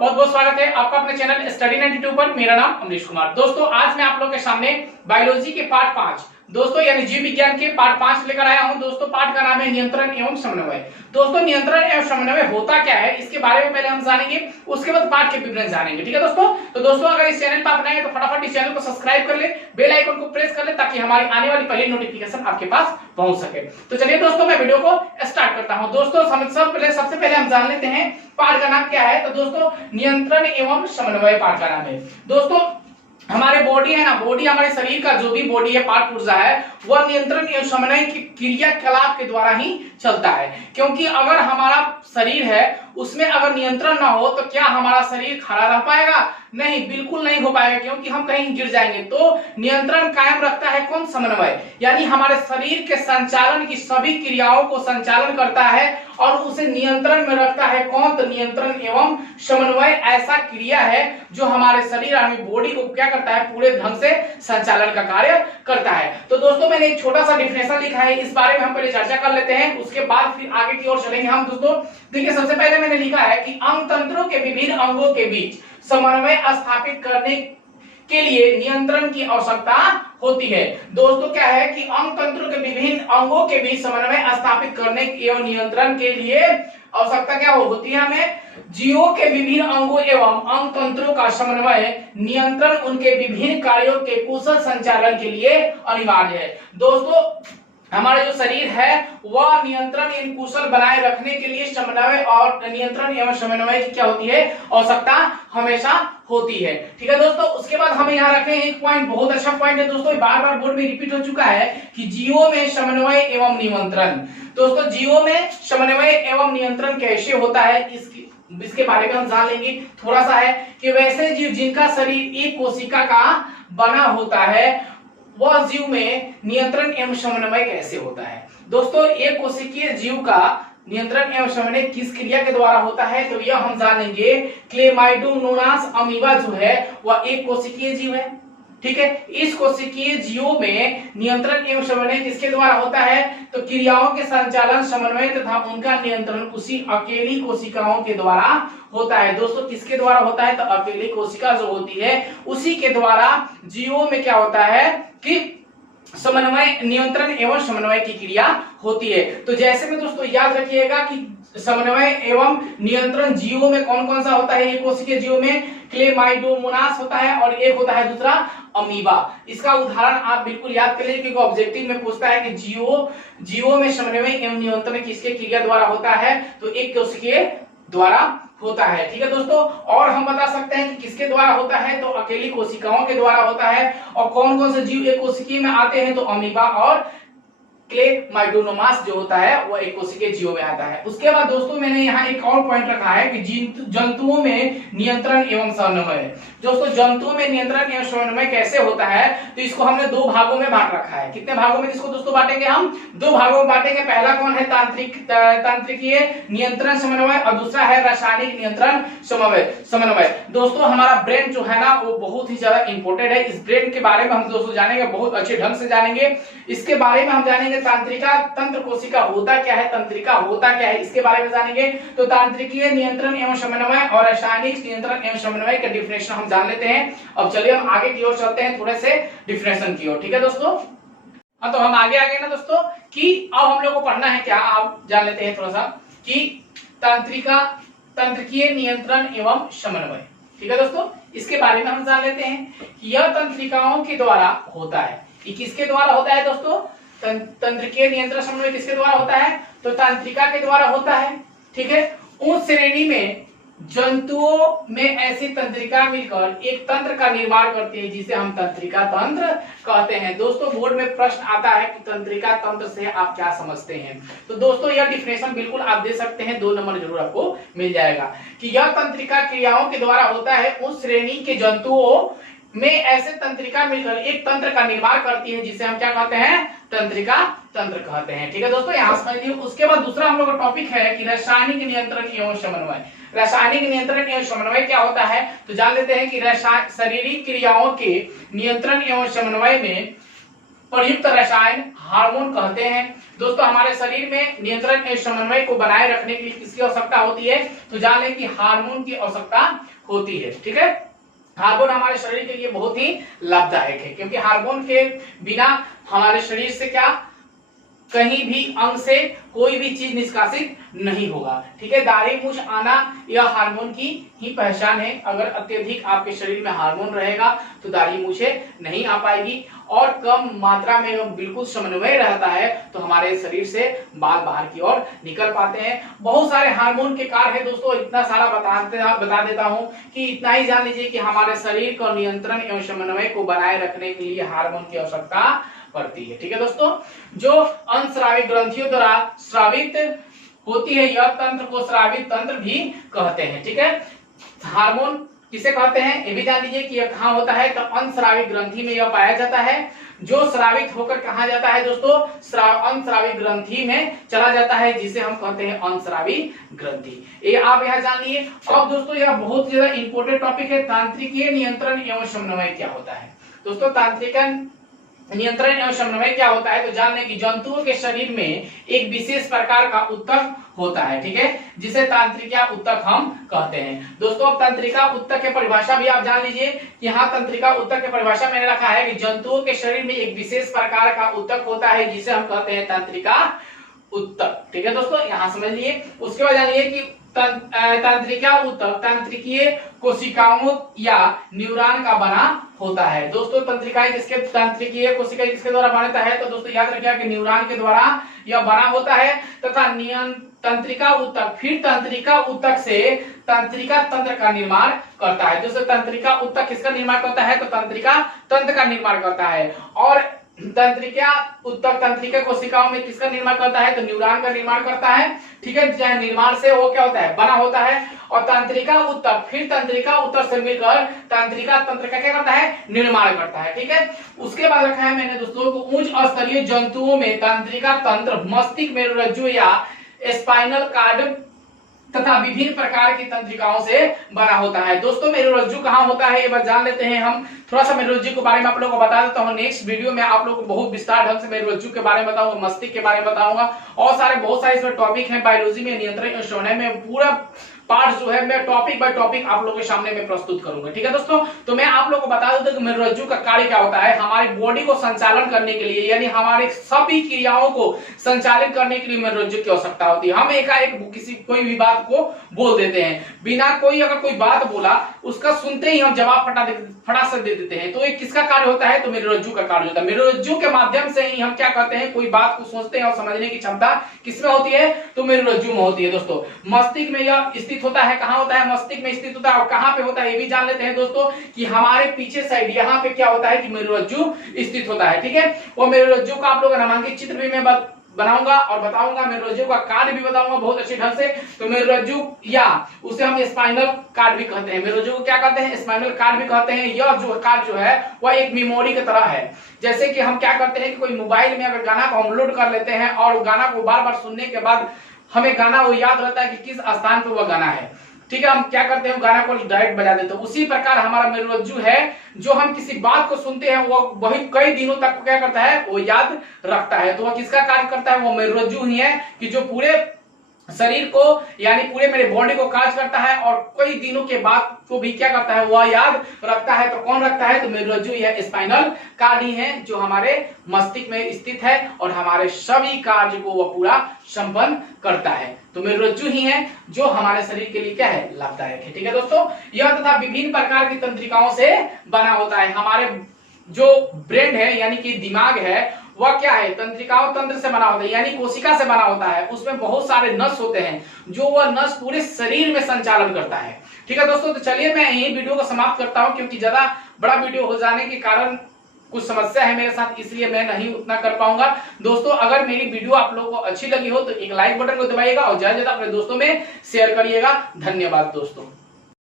बहुत बहुत स्वागत है आपका अपने चैनल स्टडी 92 पर। मेरा नाम अमरीश कुमार। दोस्तों आज मैं आप लोगों के सामने बायोलॉजी के पार्ट 5 दोस्तों यानी जीव विज्ञान के पार्ट 5 लेकर आया हूं। दोस्तों पार्ट का नाम है नियंत्रण एवं समन्वय। दोस्तों नियंत्रण एवं समन्वय होता क्या है इसके बारे में पहले हम जानेंगे, उसके बाद पार्ट के विवरण जानेंगे। ठीक है दोस्तों। तो दोस्तों अगर इस चैनल पर आप नए हैं तो फटाफट इस चैनल को सब्सक्राइब कर ले, बेल आइकन को प्रेस कर ले ताकि हमारी आने वाली पहली नोटिफिकेशन आपके पास पहुंच सके। तो चलिए दोस्तों मैं वीडियो को स्टार्ट करता हूं। दोस्तों सबसे पहले हम जान लेते हैं पाठ का नाम क्या है। तो दोस्तों नियंत्रण एवं समन्वय पाठ का नाम है। दोस्तों हमारे बॉडी है ना, बॉडी हमारे शरीर का जो भी बॉडी है, पार्ट पुर्जा है, वह नियंत्रण एवं समन्वय की क्रियाकलाप के द्वारा ही चलता है। क्योंकि अगर हमारा शरीर है उसमें अगर नियंत्रण ना हो तो क्या हमारा शरीर खड़ा रह पाएगा? नहीं, बिल्कुल नहीं हो पाएगा, क्योंकि हम कहीं गिर जाएंगे। तो नियंत्रण कायम रखता है कौन? समन्वय। यानी हमारे शरीर के संचालन की सभी क्रियाओं को संचालन करता है और उसे नियंत्रण में रखता है कौन? तो नियंत्रण एवं समन्वय ऐसा क्रिया है जो हमारे शरीर हमारी बॉडी को क्या करता है? पूरे ढंग से संचालन का कार्य करता है। तो दोस्तों मैंने एक छोटा सा डिफिनेशन लिखा है, इस बारे में हम पहले चर्चा कर लेते हैं, उसके बाद फिर आगे की ओर चलेंगे हम। दोस्तों देखिए सबसे पहले मैंने लिखा है कि अंग तंत्रों के विभिन्न अंगों के बीच समन्वय स्थापित करने के लिए नियंत्रण की आवश्यकता होती है। दोस्तों क्या है कि अंग तंत्रों के विभिन्न अंगों के बीच समन्वय स्थापित करने एवं नियंत्रण के लिए आवश्यकता क्या होती है? हमें जीवों के विभिन्न अंगों एवं अंग तंत्रों का समन्वय नियंत्रण उनके विभिन्न कार्यों के कुशल संचालन के लिए अनिवार्य है। दोस्तों हमारा जो शरीर है वह नियंत्रण इन कुशल बनाए रखने के लिए समन्वय और नियंत्रण एवं समन्वय की क्या होती है? आवश्यकता हमेशा होती है। ठीक है दोस्तों। उसके बाद हमें यहाँ रखे हैं एक पॉइंट, बहुत अच्छा पॉइंट है दोस्तों, बार बार बोर्ड में रिपीट हो चुका है कि जीवों में समन्वय एवं नियंत्रण। दोस्तों जीवों में समन्वय एवं नियंत्रण कैसे होता है इसके बारे में हम जान लेंगे। थोड़ा सा है कि वैसे जीव जिनका शरीर एक कोशिका का बना होता है वह जीव में नियंत्रण एवं समन्वय कैसे होता है। दोस्तों एक कोशिकीय जीव का नियंत्रण एवं समन्वय किस क्रिया के द्वारा होता है तो यह हम जानेंगे। क्लेमाइडोमोनास अमीबा जो है वह एक कोशिकीय जीव है। ठीक है। इस कोशिकीय जीवों में नियंत्रण एवं समन्वय किसके द्वारा होता है? तो क्रियाओं के संचालन, समन्वय तथा उनका नियंत्रण उसी अकेली कोशिकाओं के द्वारा होता है। दोस्तों किसके द्वारा होता है? तो अकेली कोशिका जो होती है उसी के द्वारा जीवों में क्या होता है कि समन्वय, नियंत्रण एवं समन्वय की क्रिया होती है। तो जैसे में दोस्तों याद रखिएगा कि समन्वय एवं नियंत्रण जीवों में कौन कौन सा होता है? एक कोशिकीय जीवों में क्लेमाइडोमोनास होता है और एक होता है दूसरा अमीबा। इसका उदाहरण आप बिल्कुल याद कर लीजिए क्योंकि ऑब्जेक्टिव में पूछता है कि जीवों में समन्वय एवं नियंत्रण किसके क्रिया द्वारा होता है? तो एक कोशिकीय द्वारा होता है। ठीक है दोस्तों। और हम बता सकते हैं कि किसके द्वारा होता है? तो अकेली कोशिकाओं के द्वारा होता है। और कौन कौन से जीव एक कोशिकीय में आते हैं? तो अमीबा और क्लेमाइडोमोनास जो होता है वो एक कोशिकीय जीवों में आता है। उसके बाद दोस्तों मैंने यहाँ एक और पॉइंट रखा है कि जंतुओं में नियंत्रण एवं समन्वय। दोस्तों जंतुओं में नियंत्रण एवं समन्वय कैसे होता है? तो इसको हमने दो भागों में बांट रखा है। कितने भागों में इसको दोस्तों बांटेंगे? हम दो भागों में बांटेंगे। पहला कौन है? तांत्रिकीय नियंत्रण समन्वय और दूसरा है रासायनिक नियंत्रण समन्वय। दोस्तों हमारा ब्रेन जो है ना वो बहुत ही ज्यादा इंपॉर्टेंट है। इस ब्रेन के बारे में हम दोस्तों जानेंगे, बहुत अच्छे ढंग से जानेंगे। इसके बारे में हम जानेंगे तांत्रिका तंत्र कोशिका होता क्या है, तंत्रिका होता क्या है, इसके बारे में जानेंगे। तो तांत्रिकीय नियंत्रण एवं समन्वय और रासायनिक नियंत्रण एवं समन्वय का डिफिनेशन हम जान लेते हैं। अब चलिए हम आगे की ओर चलते हैं, थोड़े से डिफिनेशन की ओर। ठीक है दोस्तों। हाँ तो हम आगे ना दोस्तों कि अब हम लोग को पढ़ना है क्या, आप जान लेते हैं थोड़ा सा कि तंत्रिकीय नियंत्रण एवं समन्वय। ठीक है दोस्तों। इसके बारे में हम जान लेते हैं कि यह तंत्रिकाओं के द्वारा होता है। ये किसके द्वारा होता है दोस्तों? तंत्रिकीय नियंत्रण समन्वय किसके द्वारा होता है? तो तंत्रिका के द्वारा होता है। ठीक है। उस श्रेणी में जंतुओं में ऐसी तंत्रिका मिलकर एक तंत्र का निर्माण करती है जिसे हम तंत्रिका तंत्र कहते हैं। दोस्तों बोर्ड में प्रश्न आता है कि तंत्रिका तंत्र से आप क्या समझते हैं? तो दोस्तों यह डिफिनेशन बिल्कुल आप दे सकते हैं, 2 नंबर जरूर आपको मिल जाएगा कि यह तंत्रिका क्रियाओं के द्वारा होता है उस श्रेणी के जंतुओं में ऐसे तंत्रिका मिलकर एक तंत्र का निर्माण करती है जिसे हम क्या कहते हैं? तंत्रिका तंत्र कहते हैं। ठीक है दोस्तों यहाँ समझिए। उसके बाद दूसरा हम लोग का टॉपिक है कि रासायनिक नियंत्रण एवं समन्वय। रासायनिक नियंत्रण एवं समन्वय क्या होता है? तो जान लेते हैं कि शारीरिक क्रियाओं के नियंत्रण एवं समन्वय में प्रयुक्त रसायन हार्मोन कहते हैं। दोस्तों हमारे शरीर में नियंत्रण एवं समन्वय को बनाए रखने के लिए किसकी आवश्यकता होती है? तो जान लें कि हार्मोन की आवश्यकता होती है। ठीक है, हार्मोन हमारे शरीर के लिए बहुत ही लाभदायक है, क्योंकि हार्मोन के बिना हमारे शरीर से क्या कहीं भी अंग से कोई भी चीज निष्कासित नहीं होगा। ठीक है, दाढ़ी मूंछ आना यह हार्मोन की ही पहचान है। अगर अत्यधिक आपके शरीर में हार्मोन रहेगा तो दाढ़ी मूंछे नहीं आ पाएगी, और कम मात्रा में बिल्कुल समन्वय रहता है तो हमारे शरीर से बाल बाहर की ओर निकल पाते हैं। बहुत सारे हार्मोन के कार्य है दोस्तों, इतना सारा बता देता हूं कि इतना ही जान लीजिए कि हमारे शरीर को नियंत्रण एवं समन्वय को बनाए रखने के लिए हार्मोन की आवश्यकता पड़ती है। ठीक है दोस्तों, जो अंतस्रावी ग्रंथियों द्वारा स्रावित होती है यह तंत्र को स्रावित तंत्र भी कहते हैं। ठीक है, हार्मोन किसे कहते हैं ये भी जान लीजिए कि यह कहाँ होता है, तो अंतस्रावी ग्रंथि में यह पाया जाता है। जो स्रावित होकर कहा जाता है दोस्तों, अंतस्रावी ग्रंथि में चला जाता है, जिसे हम कहते हैं अंतस्रावी ग्रंथि। ये आप यहाँ जान लिए। अब दोस्तों यह बहुत ज्यादा इंपॉर्टेंट टॉपिक है, तांत्रिकीय नियंत्रण एवं समन्वय क्या होता है। दोस्तों तांत्रिक नियंत्रण एवं समन्वय क्या होता है, तो जान लें कि जंतुओं के शरीर में एक विशेष प्रकार का ऊतक होता है। ठीक है, जिसे तंत्रिका ऊतक हम कहते हैं। दोस्तों अब तंत्रिका ऊतक की परिभाषा भी आप जान लीजिए कि हाँ, तंत्रिका ऊतक की परिभाषा मैंने रखा है कि जंतुओं के शरीर में एक विशेष प्रकार का ऊतक होता है, जिसे हम कहते हैं तंत्रिका ऊतक। ठीक है दोस्तों, यहाँ समझ लिए। उसके बाद जानिए कि तंत्रिका ऊतक तंत्रिकीय कोशिकाओं या न्यूरॉन का बना होता है। दोस्तों तंत्रिकाएं तंत्रिकीय कोशिका किसके द्वारा बनता है, तो दोस्तों याद रखिएगा कि न्यूरॉन के द्वारा यह बना होता है, तथा तंत्रिका ऊतक फिर तंत्रिका ऊतक से तंत्रिका तंत्र का निर्माण करता है। दोस्तों तंत्रिका ऊतक किसका निर्माण करता है, तो तंत्रिका तंत्र का निर्माण करता है। और तंत्रिका ऊतक तंत्रिका कोशिकाओं में किसका निर्माण करता है, तो न्यूरॉन का निर्माण करता है। ठीक है, चाहे निर्माण से वो क्या होता है, बना होता है। और तंत्रिका ऊतक फिर तंत्रिका ऊतक से मिलकर तंत्रिका तंत्र का क्या करता है, निर्माण करता है। ठीक है, उसके बाद रखा है मैंने दोस्तों को उच्च स्तरीय जंतुओं में तंत्रिका तंत्र मस्तिष्क मेरुरज्जु या स्पाइनल कार्ड तथा विभिन्न प्रकार की तंत्रिकाओं से बना होता है। दोस्तों मेरुरज्जु कहाँ होता है ये बात जान लेते हैं हम। थोड़ा सा मेरुरज्जु के बारे में आप लोगों को बता देता हूँ। नेक्स्ट वीडियो में आप लोगों को बहुत विस्तार ढंग से मेरुरज्जु के बारे में बताऊंगा, मस्तिष्क के बारे में बताऊंगा, और बहुत सारे इसमें टॉपिक है बायोलॉजी में, नियंत्रण और समन्वय में पूरा पार्ट जो है मैं टॉपिक बाय टॉपिक आप लोगों के सामने में प्रस्तुत करूंगा। ठीक है दोस्तों, तो मैं आप लोगों को बता दूं कि मेरुरज्जु का कार्य क्या होता है। हमारी बॉडी को संचालन करने के लिए, यानी हमारे सभी क्रियाओं को संचालित करने के लिए मेरुरज्जु की आवश्यकता होती है। हम एकाएक किसी कोई भी बात को बोल देते हैं, बिना कोई अगर कोई बात बोला उसका सुनते ही हम जवाब फटाक से दे देते हैं। तो ये किसका कार्य होता है, तो मेरुरज्जु का कार्य होता है। मेरुरज्जु के माध्यम से ही हम क्या करते हैं, कोई बात को सोचते हैं और समझने की क्षमता किसमें होती है, तो मेरुरज्जु में होती है। दोस्तों मस्तिष्क में यह स्थित होता है, कहां होता है, मस्तिष्क में स्थित होता है। और कहां पे होता है ये भी जान लेते हैं दोस्तों कि हमारे पीछे साइड यहाँ पे क्या होता है कि मेरुरज्जु स्थित होता है। ठीक है, वो मेरुरज्जु का आप लोग नामांकित चित्र भी मैं बनाऊंगा और बताऊंगा, मेरुरज्जु का कार्य भी बताऊंगा बहुत अच्छे ढंग से। तो मेरुरज्जु या उसे हम स्पाइनल कार्ड भी कहते हैं। मेरुरज्जु को क्या कहते हैं, स्पाइनल कार्ड भी कहते हैं। यह जो कार्ड जो है वह एक मेमोरी की तरह है। जैसे कि हम क्या करते हैं कि कोई मोबाइल में अगर गाना को हम लोड कर लेते हैं और गाना को बार बार सुनने के बाद हमें गाना वो याद रहता है कि किस स्थान पे वह गाना है। ठीक है, हम क्या करते हैं गाना को डायरेक्ट बजा देते हैं। उसी प्रकार हमारा मेरुरज्जु है, जो हम किसी बात को सुनते हैं वो वही कई दिनों तक क्या करता है, वो याद रखता है। तो वह किसका कार्य करता है, वो मेरुरज्जु ही है कि जो पूरे शरीर को यानी पूरे मेरे बॉडी को कार्य करता है और कई दिनों के बाद को भी क्या करता है, वह याद रखता है। तो कौन रखता है, तो मेरुरज्जु या स्पाइनल कार्ड ही है, जो हमारे मस्तिष्क में स्थित है और हमारे सभी कार्य को वह पूरा संपन्न करता है। तो मेरुरज्जु ही है जो हमारे शरीर के लिए क्या है, लाभदायक है। ठीक है दोस्तों, यह तथा विभिन्न प्रकार की तंत्रिकाओं से बना होता है। हमारे जो ब्रेन है यानी कि दिमाग है वह क्या है, तंत्रिकाओं तंत्र से बना होता है, यानी कोशिका से बना होता है। उसमें बहुत सारे नस होते हैं, जो वह नस पूरे शरीर में संचालन करता है। ठीक है दोस्तों, तो चलिए मैं यही वीडियो को समाप्त करता हूं, क्योंकि ज्यादा बड़ा वीडियो हो जाने के कारण कुछ समस्या है मेरे साथ, इसलिए मैं नहीं उतना कर पाऊंगा। दोस्तों अगर मेरी वीडियो आप लोगों को अच्छी लगी हो तो एक लाइक बटन को दबाइएगा और ज्यादा से ज्यादा अपने दोस्तों में शेयर करिएगा। धन्यवाद दोस्तों।